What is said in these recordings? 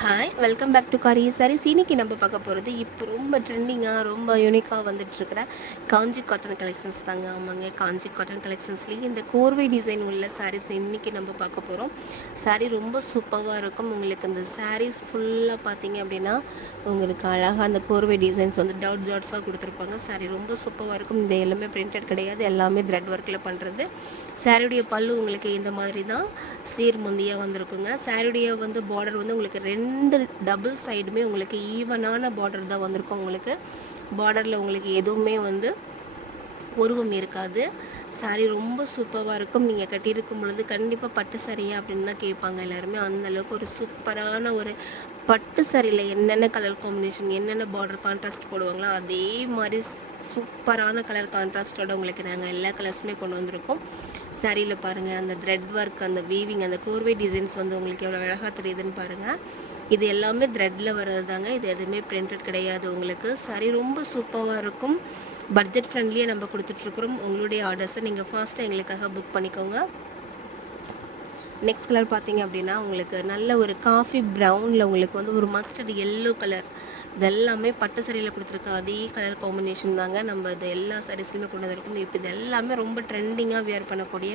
Hi welcome back to காரி சாரீஸ். இன்னைக்கு நம்ம பார்க்க போகிறது இப்போ ரொம்ப ட்ரெண்டிங்காக ரொம்ப யூனிக்காக வந்துட்டுருக்கிற காஞ்சி காட்டன் கலெக்ஷன்ஸ் தாங்க. ஆமாங்க, காஞ்சி காட்டன் கலெக்ஷன்ஸ்லேயே இந்த கோர்வை டிசைன் உள்ள சாரீஸ் இன்றைக்கி நம்ம பார்க்க போகிறோம். சாரீ ரொம்ப சூப்பராக இருக்கும். உங்களுக்கு இந்த சாரீஸ் ஃபுல்லாக பார்த்தீங்க அப்படின்னா உங்களுக்கு அழகாக அந்த கோர்வை டிசைன்ஸ் வந்து டாட்ஸாக கொடுத்துருப்பாங்க. சாரீ ரொம்ப சூப்பராக இருக்கும். இந்த எல்லாமே பிரிண்டட் கிடையாது, எல்லாமே த்ரெட் ஒர்க்கில் பண்ணுறது. சாரியுடைய பல்லு உங்களுக்கு இந்த மாதிரி தான் சீர் முந்தியாக வந்திருக்குங்க. சாரியுடைய வந்து பார்டர் வந்து உங்களுக்கு ரெண்டு டபுள் சைடுமே உங்களுக்கு ஈவனான பார்டர் தான் வந்திருக்கும். உங்களுக்கு பார்டரில் உங்களுக்கு எதுவுமே வந்து உருவம் இருக்காது. சாரீ ரொம்ப சூப்பராக இருக்கும். நீங்கள் கட்டியிருக்கும் பொழுது கண்டிப்பாக பட்டு சாரியா அப்படின்னு தான் கேட்பாங்க எல்லாருமே. அந்தளவுக்கு ஒரு சூப்பரான ஒரு பட்டு சாரியில் என்னென்ன கலர் காம்பினேஷன், என்னென்ன பார்டர் கான்ட்ராஸ்ட் போடுவாங்களோ அதே மாதிரி சூப்பரான கலர் கான்ட்ராஸ்டோட உங்களுக்கு நாங்கள் எல்லா கலர்ஸுமே கொண்டு வந்திருக்கோம். சாரியில் பாருங்கள், அந்த த்ரெட் ஒர்க், அந்த வீவிங், அந்த கோர்வை டிசைன்ஸ் வந்து உங்களுக்கு எவ்வளோ அழகாக தெரியுதுன்னு பாருங்கள். இது எல்லாமே த்ரெட்டில் வர்றது தாங்க. இது எதுவுமே பிரிண்டட் கிடையாது. உங்களுக்கு சாரி ரொம்ப சூப்பராக இருக்கும். பட்ஜெட் ஃப்ரெண்ட்லியே நம்ம கொடுத்துட்ருக்குறோம். உங்களுடைய ஆர்டர்ஸை நீங்கள் ஃபாஸ்ட்டாக எங்களுக்காக புக் பண்ணிக்கோங்க. நெக்ஸ்ட் கலர் பார்த்தீங்க அப்படின்னா உங்களுக்கு நல்ல ஒரு காஃபி ப்ரௌனில் உங்களுக்கு வந்து ஒரு மஸ்டர்ட் எல்லோ கலர், இதெல்லாமே பட்டு சாரியில் கொடுத்துருக்க அதே கலர் காம்பினேஷன் தாங்க. நம்ம இது எல்லா சாரீஸ்லையுமே கொண்டு வந்திருக்கோம். இப்போ இது எல்லாமே ரொம்ப ட்ரெண்டிங்காக வியர் பண்ணக்கூடிய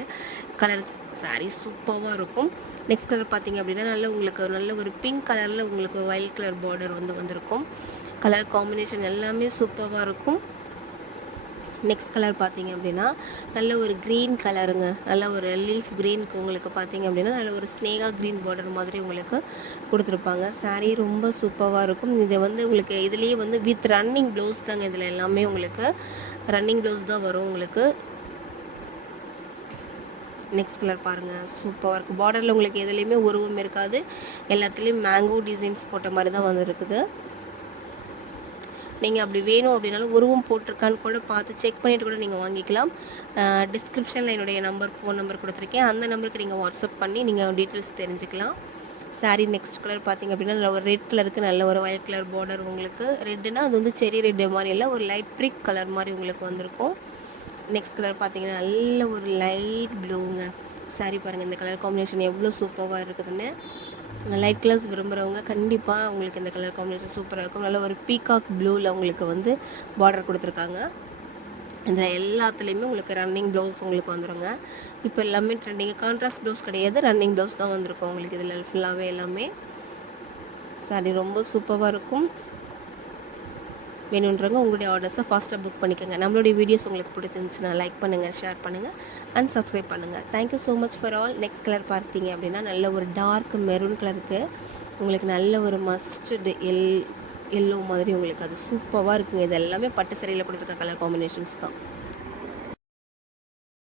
கலர் சாரீ சூப்பராக இருக்கும். நெக்ஸ்ட் கலர் பார்த்தீங்க அப்படின்னா நல்ல ஒரு பிங்க் கலரில் உங்களுக்கு வயலட் கலர் பார்டர் வந்து வந்திருக்கும். கலர் காம்பினேஷன் எல்லாமே சூப்பராக இருக்கும். நெக்ஸ்ட் கலர் பார்த்தீங்க அப்படின்னா நல்ல ஒரு க்ரீன் கலருங்க. நல்ல ஒரு லீஃப் க்ரீனுக்கு உங்களுக்கு பார்த்தீங்க அப்படின்னா நல்ல ஒரு ஸ்னேகா க்ரீன் பார்டர் மாதிரி உங்களுக்கு கொடுத்துருப்பாங்க. சாரீ ரொம்ப சூப்பராக இருக்கும். இது வந்து உங்களுக்கு இதுலேயே வந்து வித் ரன்னிங் ப்ளவுஸ் தாங்க. இதில் எல்லாமே உங்களுக்கு ரன்னிங் ப்ளவுஸ் தான் வரும் உங்களுக்கு. நெக்ஸ்ட் கலர் பாருங்கள், சூப்பராக இருக்குது. பார்டரில் உங்களுக்கு எதுலேயுமே உருவம் இருக்காது. எல்லாத்துலேயும் மேங்கோ டிசைன்ஸ் போட்ட மாதிரி தான் வந்துருக்குது. நீங்கள் அப்படி வேணும் அப்படின்னாலும் உருவம் போட்டிருக்கான்னு கூட பார்த்து செக் பண்ணிவிட்டு கூட நீங்கள் வாங்கிக்கலாம். டிஸ்கிரிப்ஷனில் என்னுடைய ஃபோன் நம்பர் கொடுத்துருக்கேன். அந்த நம்பருக்கு நீங்கள் வாட்ஸ்அப் பண்ணி நீங்கள் டீட்டெயில்ஸ் தெரிஞ்சுக்கலாம். சாரீ நெக்ஸ்ட் கலர் பார்த்திங்க அப்படின்னா நல்ல ஒரு ரெட் கலருக்கு நல்ல ஒரு வயலட் கலர் பார்டர். உங்களுக்கு ரெட்டுனா அது வந்து செரி ரெட்டு மாதிரி இல்லை, ஒரு லைட் பிரிக் கலர் மாதிரி உங்களுக்கு வந்திருக்கும். நெக்ஸ்ட் கலர் பார்த்திங்கன்னா நல்ல ஒரு லைட் ப்ளூங்க. சாரீ பாருங்கள், இந்த கலர் காம்பினேஷன் எவ்வளோ சூப்பராக இருக்குதுன்னு. லைட் கலர்ஸ் விரும்புகிறவங்க கண்டிப்பாக உங்களுக்கு இந்த கலர் காம்பினேஷன் சூப்பராக இருக்கும். நல்ல ஒரு பீகாக் ப்ளூவில் உங்களுக்கு வந்து பார்டர் கொடுத்துருக்காங்க. இதில் எல்லாத்துலேயுமே உங்களுக்கு ரன்னிங் ப்ளவுஸ் உங்களுக்கு வந்துடுங்க. இப்போ எல்லாமே ட்ரெண்டிங் கான்ட்ராஸ்ட் ப்ளவுஸ் கிடையாது, ரன்னிங் ப்ளவுஸ் தான் வந்திருக்கும் உங்களுக்கு. இதில் ஃபுல்லாகவே எல்லாமே சாரி ரொம்ப சூப்பராக இருக்கும். வேணுன்றவங்க உங்களுடைய ஆர்டர்ஸை ஃபாஸ்ட்டாக புக் பண்ணிக்கோங்க. நம்மளுடைய வீடியோஸ் உங்களுக்கு பிடிச்சிருந்துச்சுன்னா லைக் பண்ணுங்கள், ஷேர் பண்ணுங்கள் அண்ட் சப்ஸ்கிரைப் பண்ணுங்கள். Thank you so much for all. Next colour பார்த்தீங்க அப்படின்னா நல்ல ஒரு டார்க் மெரூன் கலருக்கு உங்களுக்கு நல்ல ஒரு மஸ்டர்டு எல்லோ மாதிரி உங்களுக்கு அது சூப்பராக இருக்குங்க. இது எல்லாமே பட்டு சாரியில் கொடுத்துருக்க கலர் காம்பினேஷன்ஸ் தான்.